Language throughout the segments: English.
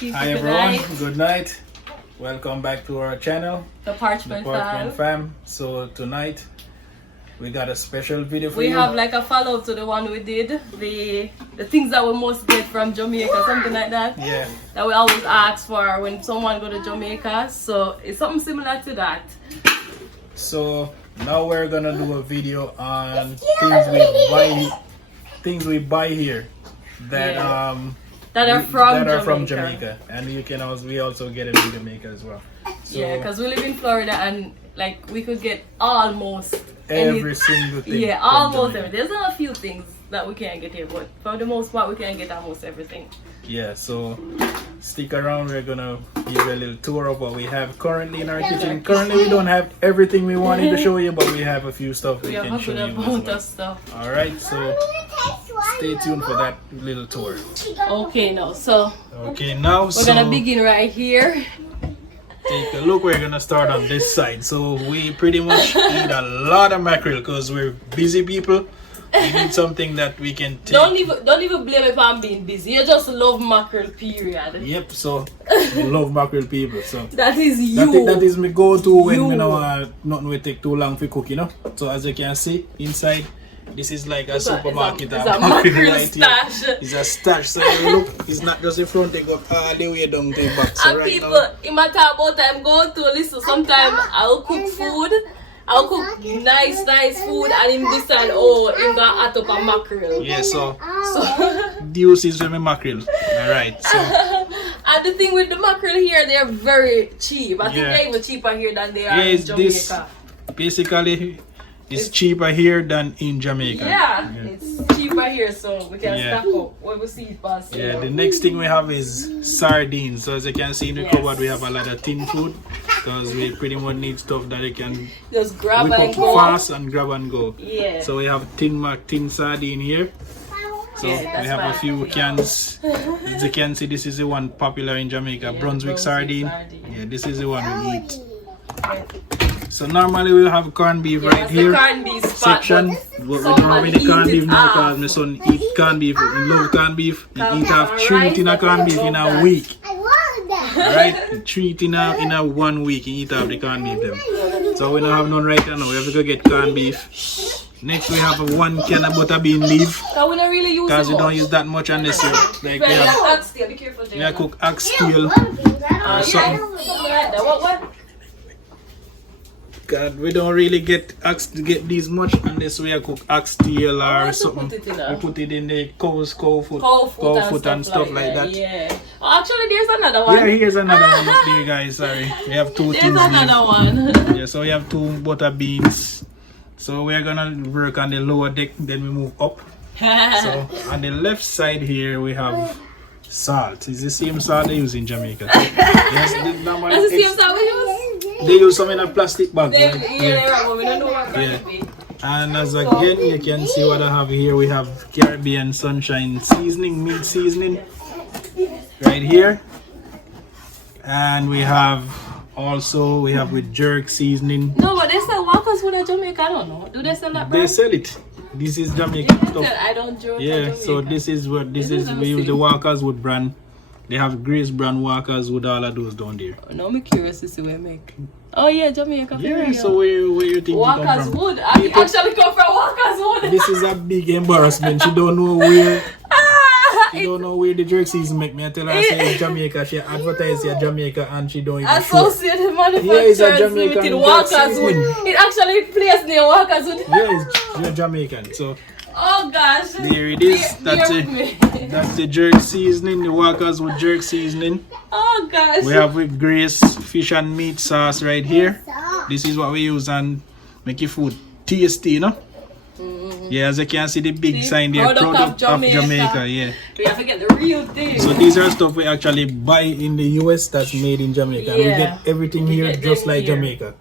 people. Hi everyone, good night. Welcome back to our channel, The Parchment Fam. So tonight we got a special video for you. We have like a follow-up to the one we did, the things that we most get from Jamaica, something like that. Yeah. That we always ask for when someone go to Jamaica. So it's something similar to that. So now we're gonna do a video on things we buy here that that are from Jamaica, and we also get it in Jamaica as well. So yeah, because we live in Florida and like we could get almost every single thing. Yeah, almost everything. There's not a few things that we can't get here, but for the most part we can get almost everything. Yeah, so stick around. We're gonna give you a little tour of what we have currently in our kitchen. Currently we don't have everything we wanted to show you, but we have a few stuff we can show you as well. Stuff. Alright, so stay tuned for that little tour. Okay, now we're gonna begin right here. Take a look. We're gonna start on this side. So we pretty much eat a lot of mackerel because we're busy people. We need something that we can take. Don't even blame it for being busy. You just love mackerel, period. Yep, so we love mackerel people. So that is you. That is my go-to when we know nothing will take too long for cook, you know. So as you can see inside, this is like a supermarket. It's a mackerel stash. It's a stash. So you look, it's not just the front, they go all the way down to the back. So and right people, now, it matter about time go to listen. Sometimes I'll cook food. I'll cook nice food and him decide, oh, him gonna add up a mackerel. Yeah, so deuce is with my mackerel. Alright, so. And the thing with the mackerel here, they're very cheap. I think they're even cheaper here than they are in Jamaica. Basically, it's cheaper here than in Jamaica. Yeah, it's cheaper here, so we can stack up when we see it pass. Yeah, the next thing we have is sardines. So as you can see in the cupboard, we have a lot of tin food because we pretty much need stuff that you can just grab whip and up go fast and grab and go. Yeah. So we have tin sardine here. So we have a few cans. As you can see, this is the one popular in Jamaica, Brunswick sardine. Yeah, this is the one we eat. So normally we have corned beef right here section. But we don't have any corned beef now because my son eat corned beef. He love corned beef. He eat half 3 tin of corned beef in a week. Alright, 3 tin in a 1 week. He eat half the corned beef them. So we don't have none right now. We have to go get corned beef. Next we have a 1 can of butter bean leaf. Because we don't use that much on this. Like we have cook oxtail or something. God, we don't really get these much unless we cook oxtail or something. We put it in the cow foot and stuff like that. Yeah. Oh, actually, there's another one. Yeah, here's another one up there, guys. Sorry, we have 2 things. There's another one. Yeah, so we have 2 butter beans. So we're gonna work on the lower deck, then we move up. So on the left side here we have salt. It's the same salt they use in Jamaica. Yes, that's the same salt we use. They use some in a plastic bag. We don't know what and as again you can see what I have here. We have Caribbean Sunshine seasoning, meat seasoning right here. And we have with jerk seasoning. No, but they sell Walker's Wood in Jamaica. I don't know. Do they sell that brand? They sell it. This is Jamaican stuff. I don't joke. Yeah, so this is we use the Walker's Wood brand. They have Grace brand Walker's Wood, all of those down there. No, I'm curious to see where they make. Oh yeah, Jamaica. Yeah, so where you think Walker's you come from? Wood. I actually come from Walker's Wood. This is a big embarrassment. She don't know where. She don't know where the jerk season make me. I tell her I say it's Jamaica. She advertise here Jamaica and she don't even Associated Manufacturers Limited, Walker's Wood. It actually plays near Walker's Wood. Yeah, it's Jamaican. So. Oh gosh. There it is. That's the jerk seasoning. The Walker's Wood jerk seasoning. Oh gosh. We have with Grace fish and meat sauce right here. This is what we use and make your food tasty, you know. Yeah, as you can see the big sign there, product of Jamaica. Yeah. We have to get the real thing. So these are stuff we actually buy in the US that's made in Jamaica. And we get everything here just like Jamaica.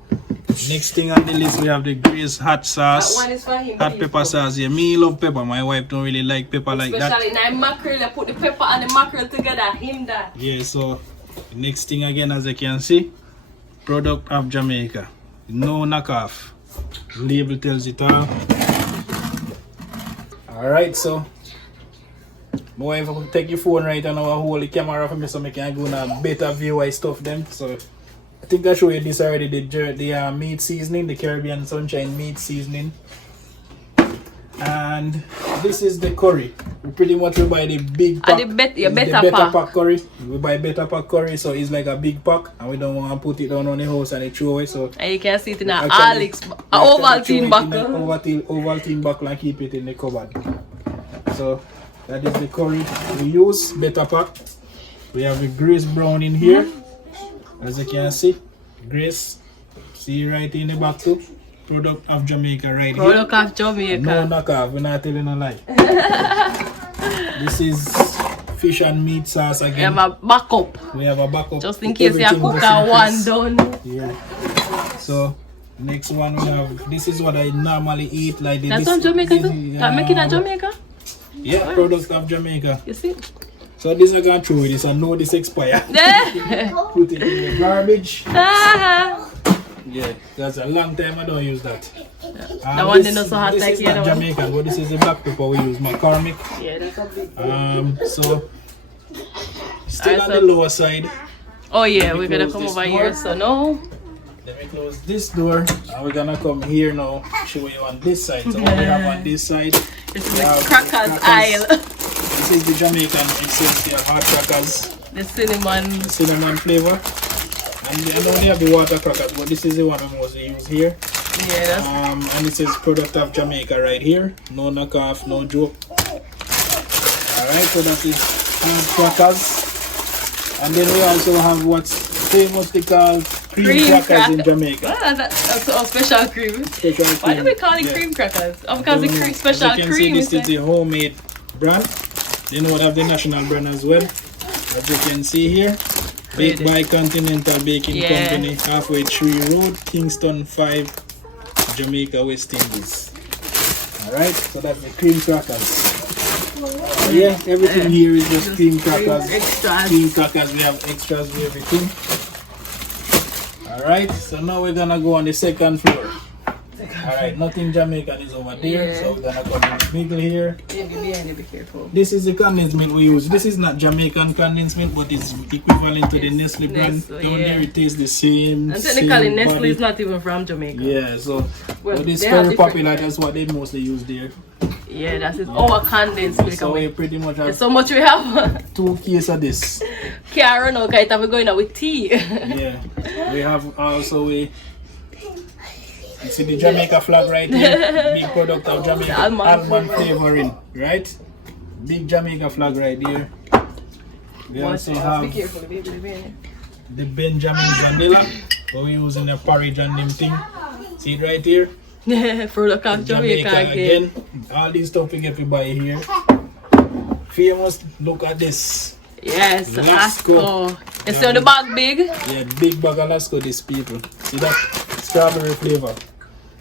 Next thing on the list we have the Grace hot sauce. That one is for him. Hot pepper sauce. Yeah, me love pepper. My wife don't really like pepper like that. Especially in mackerel, I put the pepper and the mackerel together. Him that. Yeah, so the next thing again, as you can see, product of Jamaica. No knockoff. Label tells it all. Alright, so My wife will take your phone right and I'll hold the camera for me so I can go in a better view I stuff them. So I think I showed you this already, the meat seasoning, the Caribbean Sunshine meat seasoning. And this is the curry. We pretty much will buy the big pack. And the better pack curry. We buy better pack curry, so it's like a big pack, and we don't want to put it down on the house and it throw away. So and you can see it in an Ovaltine buckle. Ovaltine buckle and keep it in the cupboard. So that is the curry we use. Better pack. We have the Grace Brown in here, as you can see. Grace, see right in the back too. Product of Jamaica right here. Product of Jamaica. No knockoff, we're not telling a lie. This is fish and meat sauce again. We have a backup. We have a backup. Just in case you have cooked one done. Yeah. So next one we have, this is what I normally eat like this. That's from Jamaica too? That making at Jamaica? Yeah, product of Jamaica. You see? So this I can throw this and know this expire. Put it in the garbage. Yeah, that's a long time I don't use that. That one they not so hot like this is not Jamaican, but this is the black pepper we use, McCormick. Yeah, that's a big so still on the lower side. Oh yeah, we're gonna come over here, so no. Let me close this door and we're gonna come here now, show you on this side. So what we have on this side, this is the crackers aisle. This is the Jamaican, it says here hot crackers. The cinnamon flavor. And I know they have the water crackers, but this is the one we mostly use here. Yeah, that's and it says product of Jamaica right here. No knockoff, no joke. Alright, so that is crackers. And then we also have what's famously called cream crackers in Jamaica. Well, that's a special cream. Special cream. Why do we call it cream crackers? Oh, because the special cream. See, this is the homemade brand. Then we have the national brand as well. As you can see here. Baked by Continental Baking Company, halfway Tree Road, Kingston 5, Jamaica, West Indies. Alright, so that's the cream crackers. Yeah, everything here is just cream crackers. Cream crackers, we have extras with everything. Alright, so now we're gonna go on the second floor. Alright, nothing Jamaican is over there, so we're gonna come in the middle here. Be careful. This is the condensed milk we use. This is not Jamaican condensed milk, but it's equivalent to the Nestle brand. Down there it tastes the same. And technically Nestle is not even from Jamaica. Yeah, so but it's very popular, that's what they mostly use there. Yeah, that's our condensed milk. So we pretty much have so much we have. 2 cases of this. Can't run out, we're going out with tea. Yeah. We have also you see the Jamaica flag right here, big product of Jamaica, almond flavoring, right? Big Jamaica flag right there. We also have the Benjamin vanilla, but we're using the porridge and them thing. See it right here? Product of Jamaica again. All these stuff we get to buy here. Famous, look at this. Yes, Lasco. You see the bag big? Yeah, big bag of Lasco, these people. See that? Strawberry flavor.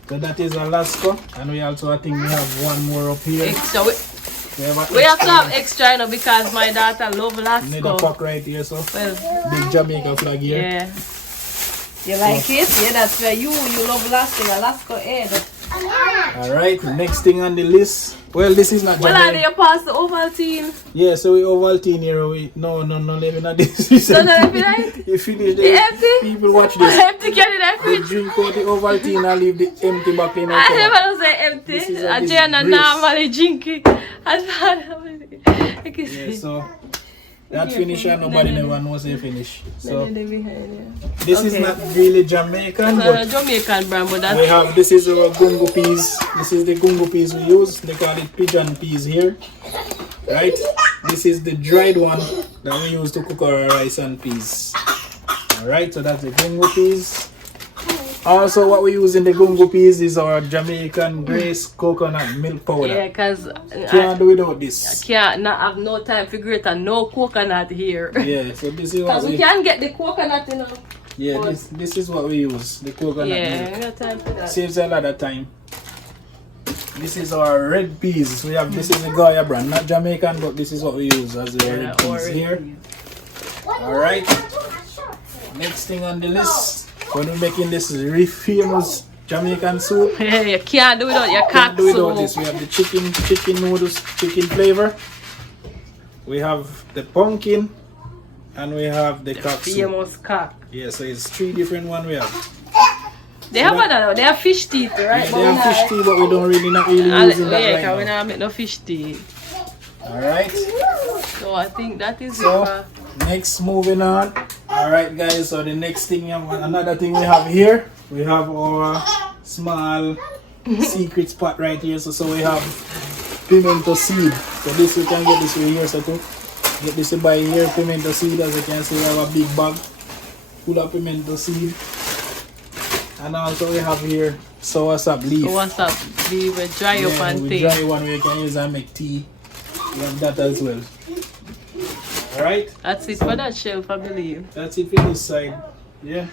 So that is a Lasco, and we also, I think we have one more up here. Extra. We have to have extra, you know, because my daughter love Lasco. Need a pack right here, so big Jamaica flag here. Yeah. You like it? Yeah, that's where you love Lasco head. Alright, next thing on the list. Well, this is not Jamaica. Well, are they past the Ovaltine? Yeah, so we Ovaltine here. No, living at this. No, right? You finish the empty? People watch this. Empty, get it empty. They drink out the Ovaltine and leave the empty back in. I never say empty. I just normally drink it. Yeah, so that finish and nobody never knows they finish. So this is not really Jamaican, but Jamaican brand, but that's we have, this is our gungo peas. This is the gungo peas we use. They call it pigeon peas here. Right? This is the dried one that we use to cook our rice and peas. Alright, so that's the gungo peas. Also, what we use in the gungo peas is our Jamaican Grace coconut milk powder. Yeah, because can't do without this. I can't have no time to figure it and no coconut here. Yeah, so this is what we can get the coconut, you know. Yeah, this is what we use, the coconut milk. Yeah, time for that. Saves a lot of time. This is our red peas. We have, this is the Goya brand, not Jamaican, but this is what we use as the red peas here. Alright. Next thing on the list, when we're making this really famous Jamaican soup. Yeah, you can't do without your cat soup. This. We have the chicken noodles, chicken flavor. we have the pumpkin, and we have the cock. Famous cock. Yeah, so it's 3 different ones we have. They have another. They have fish teeth, right? Yeah, they have fish teeth, but we don't really not really using that right now. We don't make no fish teeth. Alright. So I think that is So it. next, moving on. Alright guys, so the next thing, another thing we have here, we have our small secret spot right here. So we have pimento seed. So this you can get this way here, so to get this by here, pimento seed. As you can see, we have a big bag full of pimento seed. And also we have here soursop leaf. Soursop leaf, we dry up and we take. dry one we can use and make tea. We have that as well. Alright? That's it for that shelf, I believe. That's it for this side. Yeah.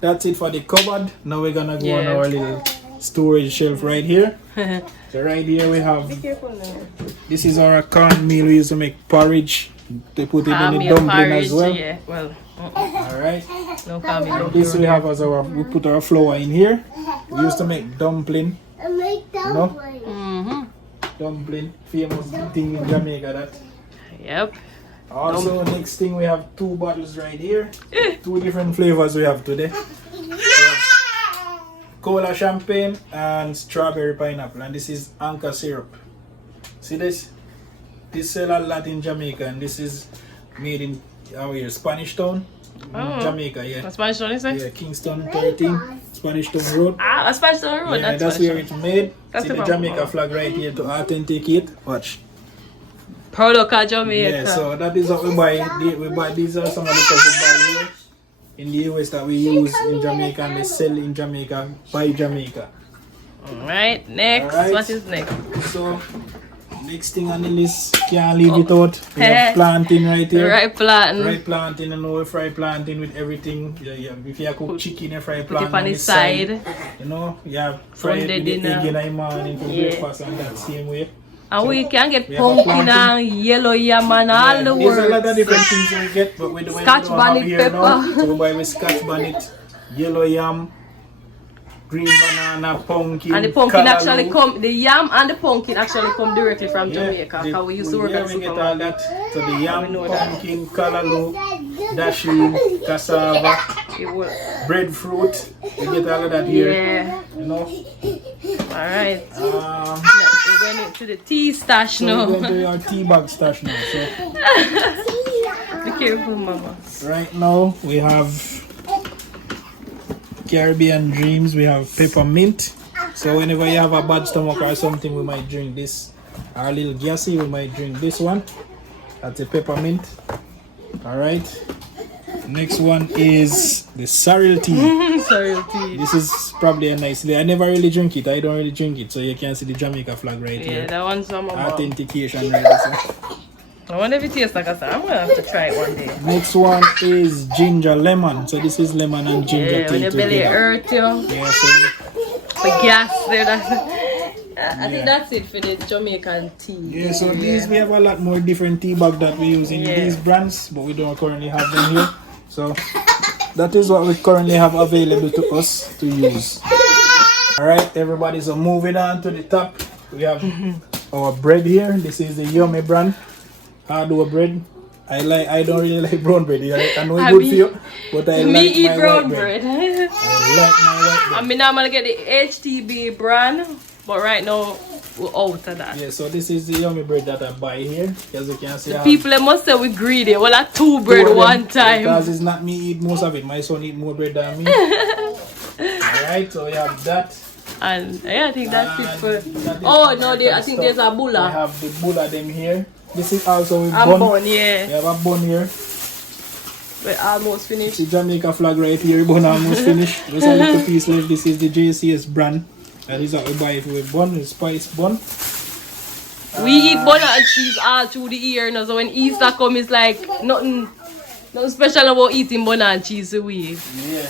That's it for the cupboard. Now we're gonna go on our little storage shelf right here. So right here we have, Be careful now. this is our cornmeal we used to make porridge. They put it in the dumpling as well. Yeah, well. Alright. No cornmeal. This we have as our, we put our flour in here. We used to make dumpling. Dumpling, famous thing in Jamaica that. Yep. Also next thing we have 2 bottles right here. 2 different flavors we have today. We have cola champagne and strawberry pineapple, and this is Anchor syrup. See this? This sell a lot in Jamaica, and this is made in our Spanish Town, Jamaica. Yeah. Spanish Town, is it? Yeah, Kingston 13, Spanish Town Road. Ah, Spanish Town Road. Yeah, that's where it's made. That's see the Jamaica flag right here to authenticate. Watch. Proud of Jamaica. Yeah, so that is what we buy. We buy these are some of the stuff we buy here in the US that we use in Jamaica, and they sell in Jamaica by Jamaica. Alright, next. Alright. What is next? So next thing on the list, can't leave it out. We have plantain right here. Right plantain. Right plantain, and we fry plantain with everything. Yeah, if you cook chicken, you fry Put it plantain on the side. You know, yeah, fry it with the egg in the morning for breakfast, and that same way. And So, we can get we have a pumpkin and yellow yam and all the There's a lot of works. different things we get, but we don't Scotch have bonnet here pepper. now. So we buy with scotch bonnet, yellow yam, green banana, pumpkin. And the pumpkin callaloo. actually come, the yam and the pumpkin actually come directly from Jamaica. the- Because we used to work at we get all supermarket. that. So the yam, know that. pumpkin, callaloo, dashin, cassava, It works. breadfruit. We get all of that here. Yeah. You know. Alright. Um, We're going into the tea stash so now. we're going to our tea bag stash now. So Be careful, mama. right now we have Caribbean Dreams. We have peppermint. So whenever you have a bad stomach or something, we might drink this. Our little gassy, we might drink this one. That's a peppermint. Alright. Next one is the sorrel tea. Sorry, tea. This is probably a nice. I never really drink it. I don't really drink it. So you can see the Jamaica flag right Yeah, here. that one's some mama. Authentication right there. I wonder if it tastes like a I'm gonna have to try it one day. Next one is ginger lemon. So this is lemon and ginger Yeah, tea when your belly together. hurt you. Yeah, so The gas there. I think that's it for the Jamaican tea. yeah, so these we have a lot more different tea bag that we use in these brands, but we don't currently have them here. So that is what we currently have available to us to use. Alright, everybody, so moving on to the top, we have our bread here. This is the Yummy brand. Hardware bread. I don't really like brown bread. I know it's good for you, but I like eat my brown white bread. bread. I like my white bread. I mean, I'm gonna get the HTB brand, but right now we're out of that. Yeah, so this is the Yummy bread that I buy here. As you can see, I have People they must say we greedy. Well, I 2 bread two of them, one time. Because it's not me eat most of it. My son eat more bread than me. Alright, so we have that. And yeah, I think that's it for. That is Oh no, American I think stuff. there's a We bulla. have the bulla them here. This is also with I'm bun. born, We yeah. have a bun here. We're almost finished. The Jamaica flag right here. Bun almost finished. There's a little piece left. This is the JCS brand. That is what we buy it with bun. It's spice bun. We eat butter and cheese all through the year, now, so when Easter comes, it's like nothing special about eating butter and cheese so we. Yeah.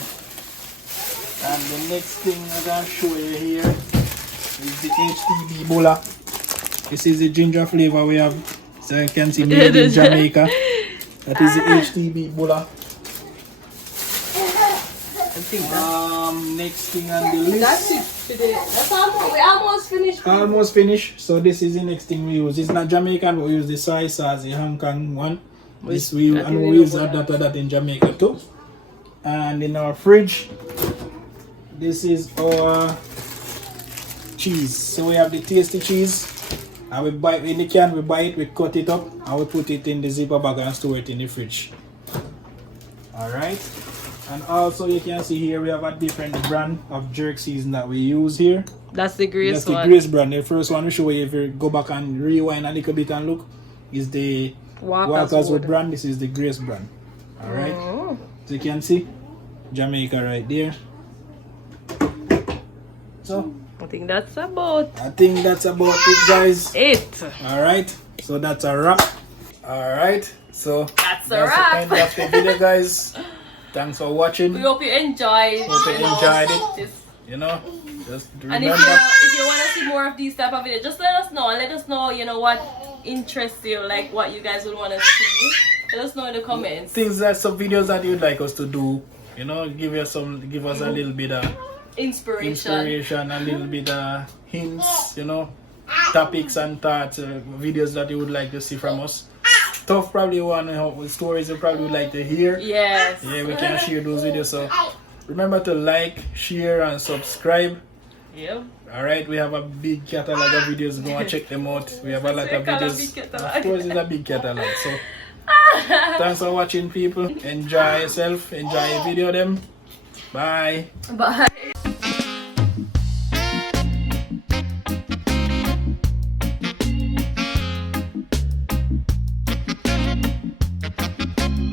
And the next thing I'm going to show you here is the HTB Bola. This is the ginger flavor we have. So you can see made in Jamaica. That is the HTB Bola. think that's next thing on the list. that's it today. That's almost, we almost finished. Almost finished. So this is the next thing we use. It's not Jamaican, but we use the soy sauce, the Hong Kong one. This we use that in Jamaica too. And in our fridge, this is our cheese. So we have the tasty cheese. And we buy in the can, we buy it, we cut it up, and we put it in the zipper bag and store it in the fridge. Alright. And also you can see here we have a different brand of jerk season that we use here. That's the Grace one. That's the Grace brand. The first one we show you, if you go back and rewind a little bit and look, is the Walker's Wood brand. This is the Grace brand. Alright. Oh. So you can see Jamaica right there. So I think that's about it, guys. Alright. So that's a wrap. Alright. So that's a wrap. The end of the video, guys. Thanks for watching. We hope you enjoyed. It. You know, just remember. And if you want to see more of these type of videos, just let us know. And let us know, you know, what interests you, like what you guys would want to see. Let us know in the comments. Things that some videos that you'd like us to do. You know, give us a little bit of inspiration, a little bit of hints. You know, topics and thoughts, videos that you would like to see from us. Stuff probably stories you probably would like to hear. Yes. Yeah, we can share those videos. So remember to like, share, and subscribe. Yep. Alright, we have a big catalog of videos. Go and check them out. We have a lot of videos. Of course, it's a big catalog. So thanks for watching, people. Enjoy yourself. Enjoy your video them. Bye. Bye.